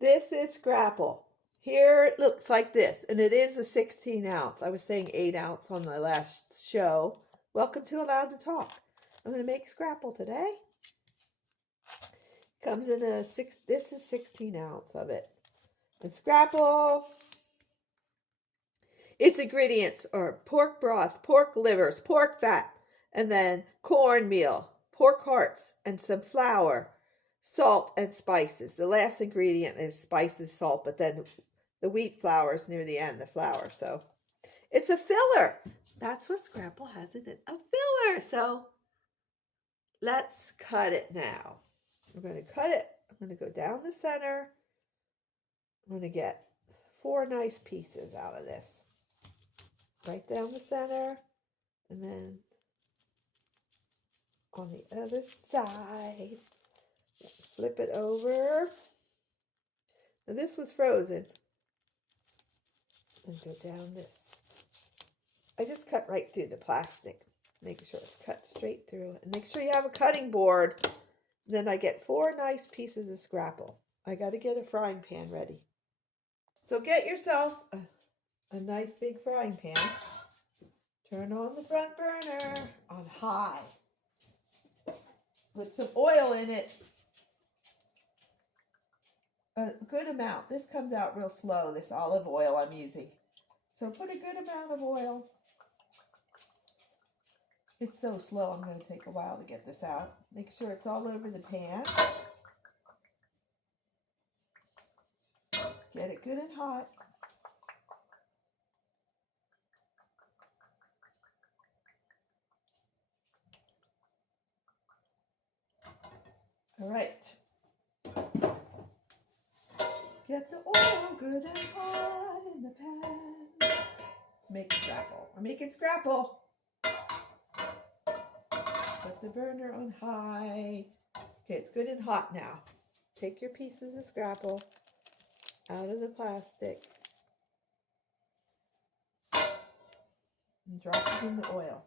This is Scrapple. Here it looks like this, and it is a 16 ounce. I was saying 8 ounce on my last show. Welcome to Allowed to Talk. I'm going to make Scrapple today. Comes in this is 16 ounce of it. And Scrapple, its ingredients are pork broth, pork livers, pork fat, and then cornmeal, pork hearts, and some flour, salt, and spices. The last ingredient is spices, salt, but then the wheat flour is near the end, the flour. So it's a filler. That's what Scrapple has in it, a filler. So let's cut it now. I'm going to cut it. I'm going to go down the center. I'm going to get 4 nice pieces out of this. Right down the center, and then on the other side, flip it over. Now this was frozen. And go down this. I just cut right through the plastic, making sure it's cut straight through. And make sure you have a cutting board. Then I get 4 nice pieces of Scrapple. I got to get a frying pan ready. So get yourself a nice big frying pan. Turn on the front burner on high. Put some oil in it. A good amount. This comes out real slow, this olive oil I'm using. So put a good amount of oil. It's so slow, I'm going to take a while to get this out. Make sure it's all over the pan. Get it good and hot. All right. Get the oil good and hot in the pan. Make Scrapple. We're making Scrapple. Put the burner on high. Okay, it's good and hot now. Take your pieces of Scrapple out of the plastic and drop it in the oil.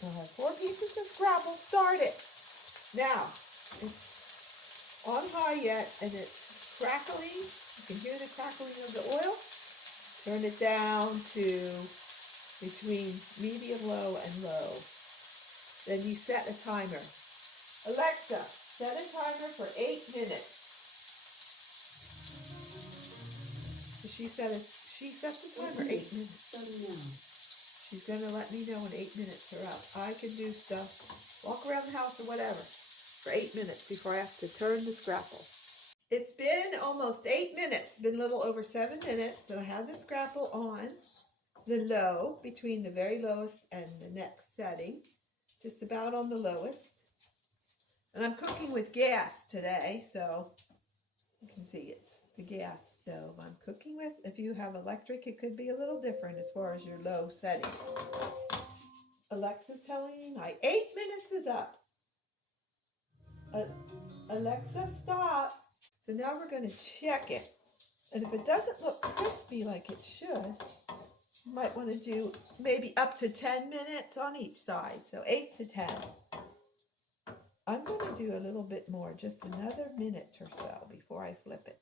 I have 4 pieces of Scrapple started. Now, it's on high yet, and it's crackling. You can hear the crackling of the oil. Turn it down to between medium low and low. Then you set a timer. Alexa, set a timer for 8 minutes. So she set the timer 8 minutes. She's going to let me know when 8 minutes are up. I can do stuff, walk around the house or whatever, for 8 minutes before I have to turn the Scrapple. It's been almost 8 minutes. It's been a little over 7 minutes, and I have the Scrapple on the low, between the very lowest and the next setting, just about on the lowest. And I'm cooking with gas today, so you can see it's the gas stove I'm cooking with. If you have electric, it could be a little different as far as your low setting. Alexa's telling me my 8 minutes is up. Alexa, stop. So now we're going to check it. And if it doesn't look crispy like it should, you might want to do maybe up to 10 minutes on each side. So 8 to 10. I'm going to do a little bit more, just another minute or so before I flip it.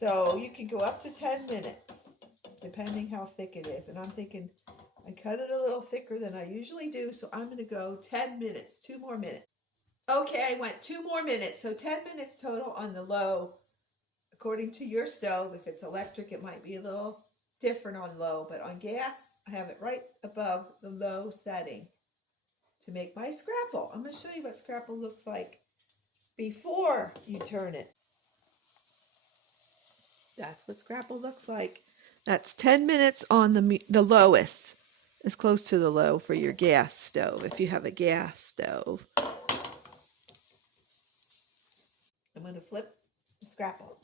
So you can go up to 10 minutes, depending how thick it is. And I'm thinking I cut it a little thicker than I usually do, so I'm going to go 10 minutes, 2 more minutes. Okay, I went 2 more minutes, so 10 minutes total on the low. According to your stove, if it's electric, it might be a little different on low, but on gas, I have it right above the low setting to make my Scrapple. I'm going to show you what Scrapple looks like before you turn it. That's what Scrapple looks like. That's 10 minutes on the lowest, as close to the low for your gas stove, if you have a gas stove. I'm going to flip the Scrapple.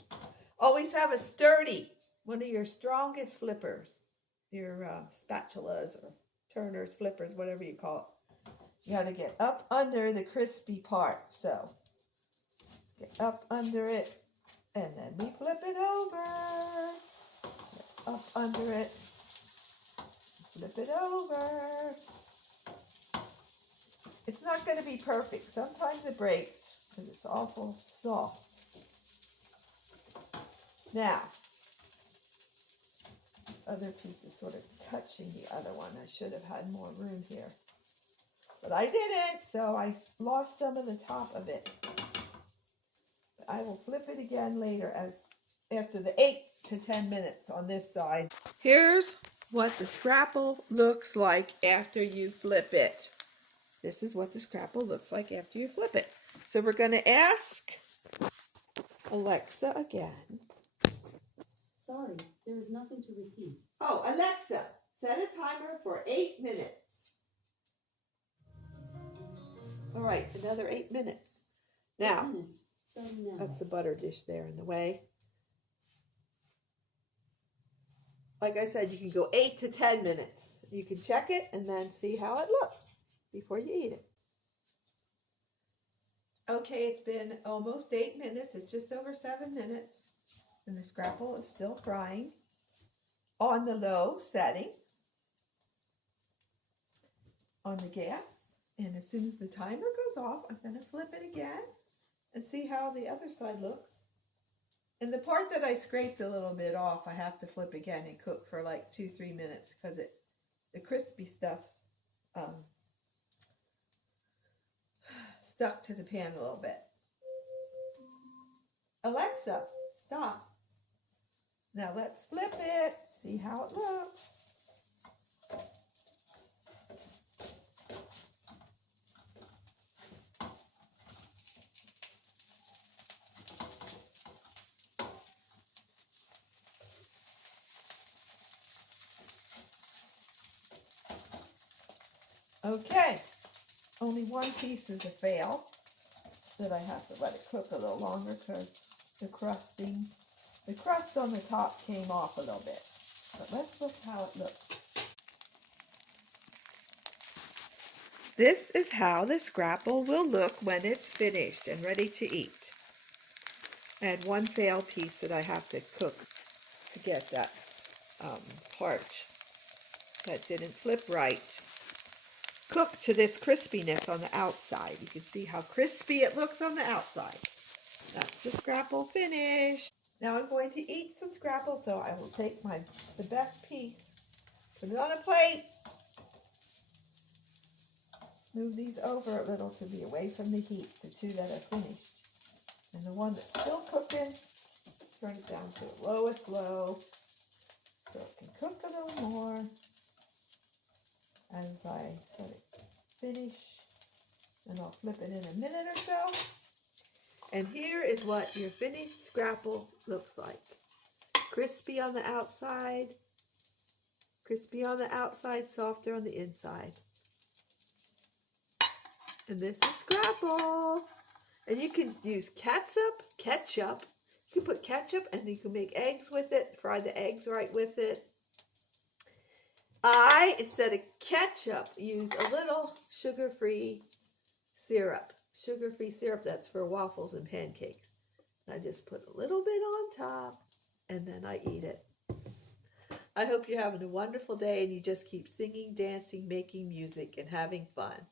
Always have a sturdy, one of your strongest flippers, your spatulas or turners, flippers, whatever you call it. You got to get up under the crispy part. So get up under it, and then we flip it over. soft under it. Flip it over. It's not going to be perfect. Sometimes it breaks because it's awful soft. Now, other piece is sort of touching the other one. I should have had more room here. But I didn't, so I lost some of the top of it. But I will flip it again later after the 8 to 10 minutes on this side. Here's what the Scrapple looks like after you flip it. This is what the Scrapple looks like after you flip it. So we're going to ask Alexa again. Sorry, there is nothing to repeat. Oh, Alexa, set a timer for 8 minutes. All right, another 8 minutes. Now, 8 minutes, starting now. That's the butter dish there in the way. Like I said, you can go 8 to 10 minutes. You can check it and then see how it looks before you eat it. Okay, it's been almost 8 minutes. It's just over 7 minutes. And the Scrapple is still frying on the low setting on the gas. And as soon as the timer goes off, I'm going to flip it again and see how the other side looks. And the part that I scraped a little bit off, I have to flip again and cook for like 2-3 minutes because the crispy stuff stuck to the pan a little bit. Alexa, stop. Now let's flip it, see how it looks. Okay, only one piece is a fail that I have to let it cook a little longer because the crust on the top came off a little bit. But let's look how it looks. This is how the Scrapple will look when it's finished and ready to eat. I had one failed piece that I have to cook to get that part that didn't flip right. Cook to this crispiness on the outside. You can see how crispy it looks on the outside. That's the Scrapple finished. Now I'm going to eat some Scrapple, so I will take the best piece, put it on a plate, move these over a little to be away from the heat, the two that are finished. And the one that's still cooking, turn it down to the lowest low so it can cook a little more as I let it finish. And I'll flip it in a minute or so. And here is what your finished Scrapple looks like. Crispy on the outside, softer on the inside. And this is Scrapple. And you can use ketchup. You can put ketchup and you can make eggs with it, fry the eggs right with it. I, instead of ketchup, use a little sugar-free syrup. Sugar-free syrup that's for waffles and pancakes. I just put a little bit on top and then I eat it. I hope you're having a wonderful day and you just keep singing, dancing, making music, and having fun.